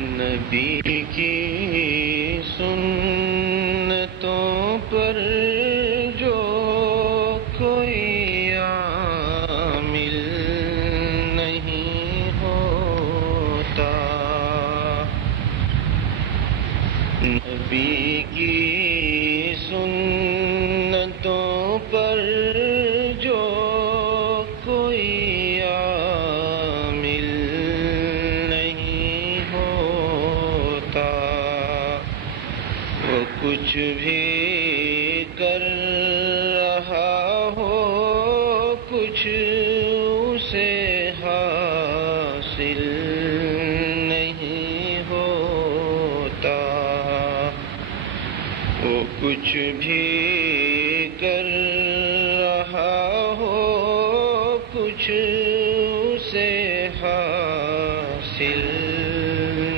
نبی کی سنتوں پر جو کوئی عامل نہیں ہوتا، نبی کی سنتوں پر جو کوئی عامل نہیں ہوتا، وہ کچھ بھی کر رہا ہو کچھ اسے حاصل نہیں ہوتا، وہ کچھ بھی کر رہا ہو کچھ اسے حاصل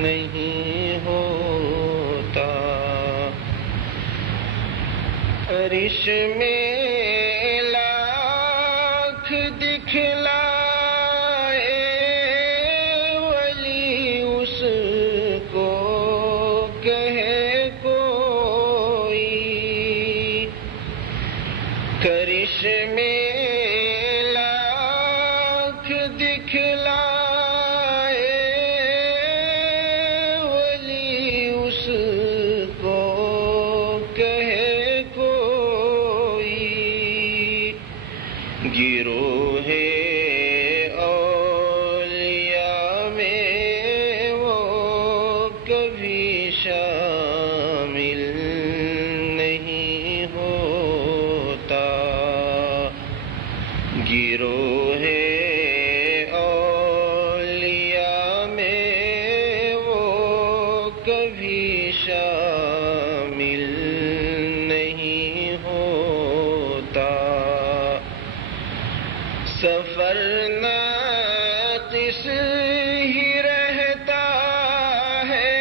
نہیں ہوتا، عرش میں لاکھ دکھلائے ولی اس کو کہے کوئی، کرش میں لاکھ دکھلائے ولی اس کو کہے کوئی، گروہ اولیاء میں وہ کبھی شامل نہیں ہوتا، گروہ اولیاء میں وہ کبھی شامل نہیں ہوتا، سفر ناقص ہی رہتا ہے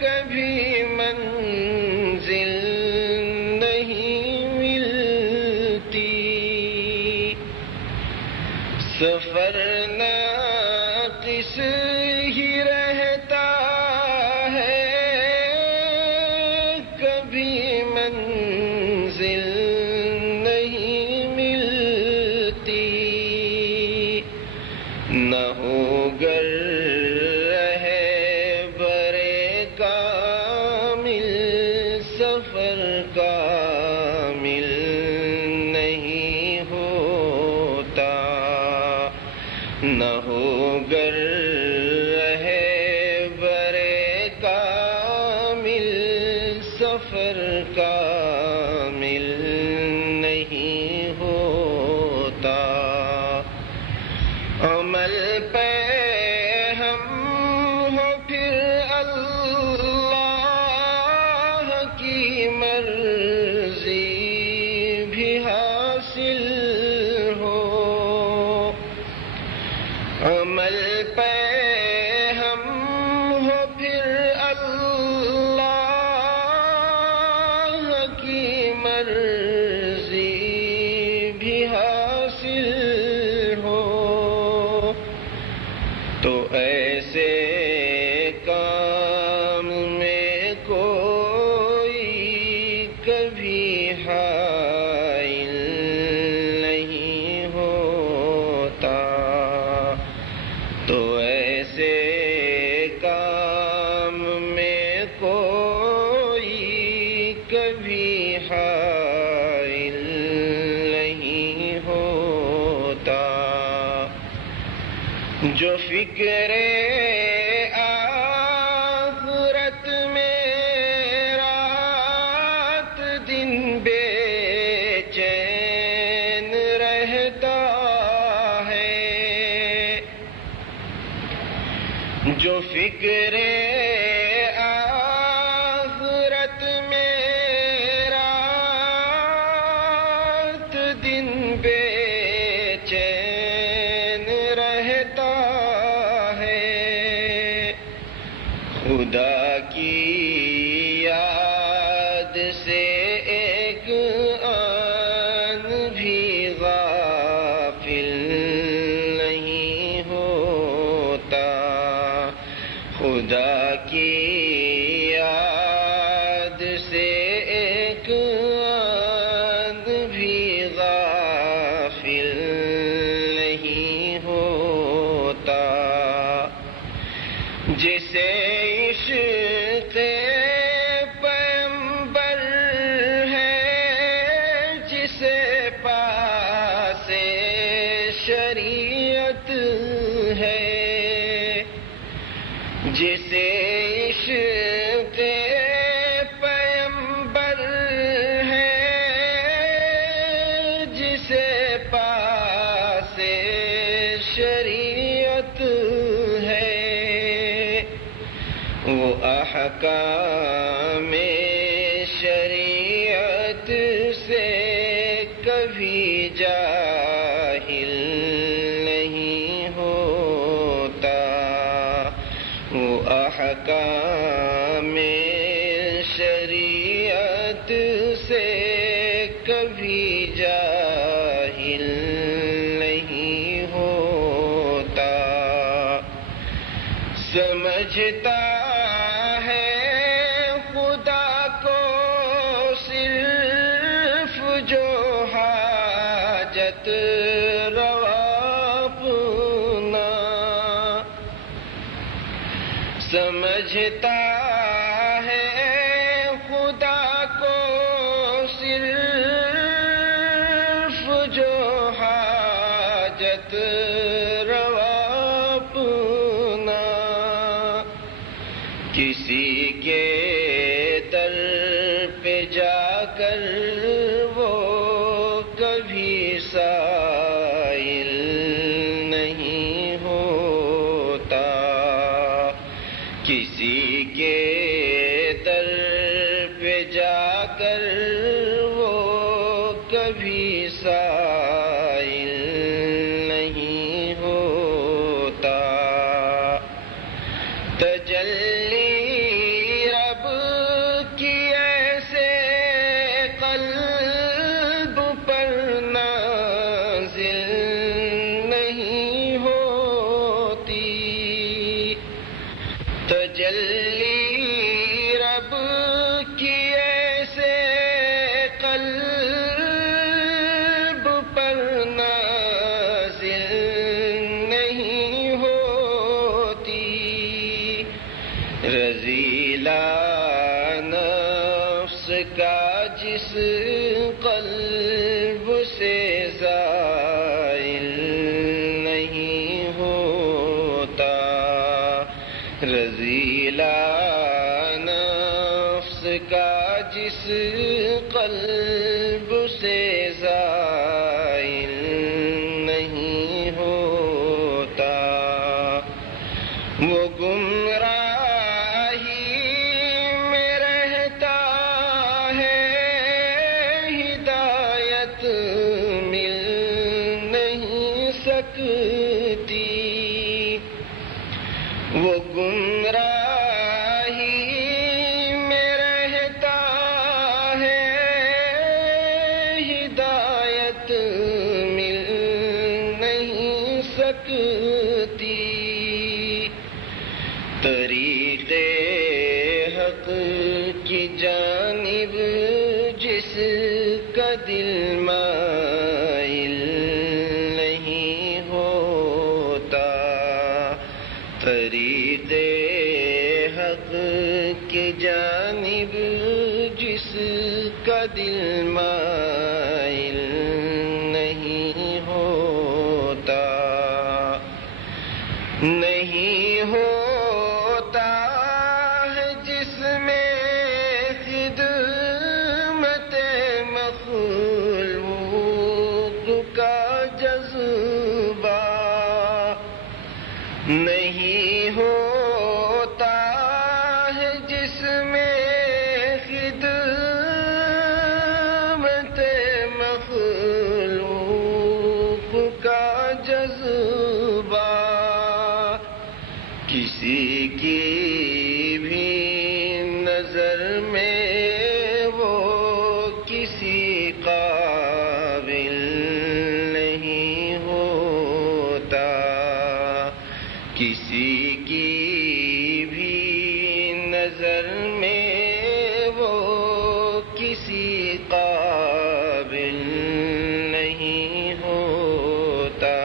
کبھی منزل نہیں ملتی، سفر ناقص ہی رہتا ہے کبھی منزل نہیں ملتی، نہ ہو گر رہے برے کامل سفر کامل نہیں ہوتا، نہ ہو گر رہے برے کامل سفر کامل نہیں ہوتا، عمل پہ ہم ہو پھر اللہ کی مرضی بھی حاصل ہو، عمل پہ ہم ہو پھر اللہ کی مرضی بھی حاصل ہو، تو ایسے کام میں کوئی کبھی حائل نہیں ہوتا، تو ایسے کام میں کوئی کبھی حائل نہیں ہوتا، جو فکر آخرت میں رات دن بے چین رہتا ہے، جو فکر آخرت میں رات دن بے چین رہتا ہے، خدا کی یاد سے ایک آن بھی غافل نہیں ہوتا، خدا کی یاد سے ایک آن بھی غافل نہیں ہوتا، جسے عشق پیغمبر ہے، جسے پاس شریعت ہے، جسے عشق پیغمبر ہے، جسے پاس شریعت ہے، وہ احکام شریعت سے کبھی جاہل نہیں ہوتا، وہ احکام شریعت سے کبھی جاہل نہیں ہوتا، سمجھتا ہے خدا کو صرف جو حاجت روا اپنا، سمجھتا ہے خدا کو صرف جو حاجت روا اپنا، کسی کے در پہ جا کر وہ کبھی سائل نہیں ہوتا، کسی کے در پہ جا کر وہ کبھی سائل نہیں ہوتا، تجلی رب کی ایسے قلب پر نازل نہیں ہوتی، تجلی رب کی ایسے قلب پر نازل نہیں ہوتی، رذیلہ نفس کا جس قلب سے زائل نہیں ہوتا، رذیلہ نفس کا جس قلب سے زائل نہیں ہوتا، وہ گمراہی میں رہتا ہے، ہدایت مل نہیں سکتی، وہ گمراہی میں رہتا ہے، ہدایت مل نہیں سکتی، طریق حق کی جانب جس کا دل مائل نہیں ہوتا، طریق حق کی جانب جس کا دل مائل نہیں ہوتا، نہیں ہوتا ہے جس میں خدمت مخلوق کا جذبہ، نہیں ہوتا ہے جس میں خدمت مخلوق کا جذبہ، کسی کی بھی نظر میں وہ کسی قابل نہیں ہوتا، کسی کی بھی نظر میں وہ کسی قابل نہیں ہوتا.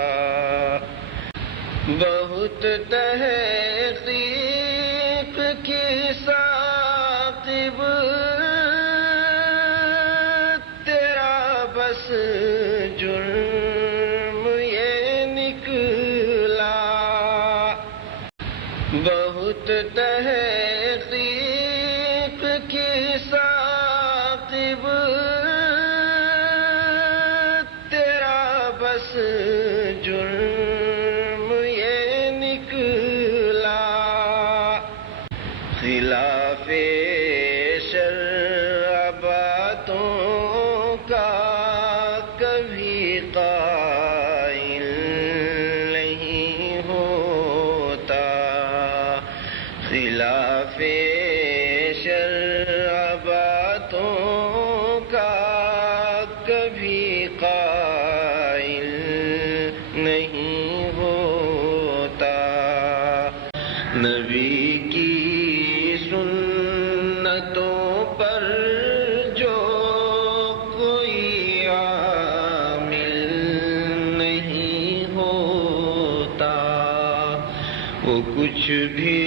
بہت تحقیق کی ثاقب تیرا بس جرم یہ نکلا. بہت تحقیق کی ثاقب تیرا بس جرم یہ نکلا. خلاف شرع باتوں کا کبھی قائل نہیں ہوتا. خلاف شرع باتوں کا کبھی قائل نہیں ہوتا. نبی کی سنتوں پر جو کوئی عامل نہیں ہوتا وہ کچھ بھی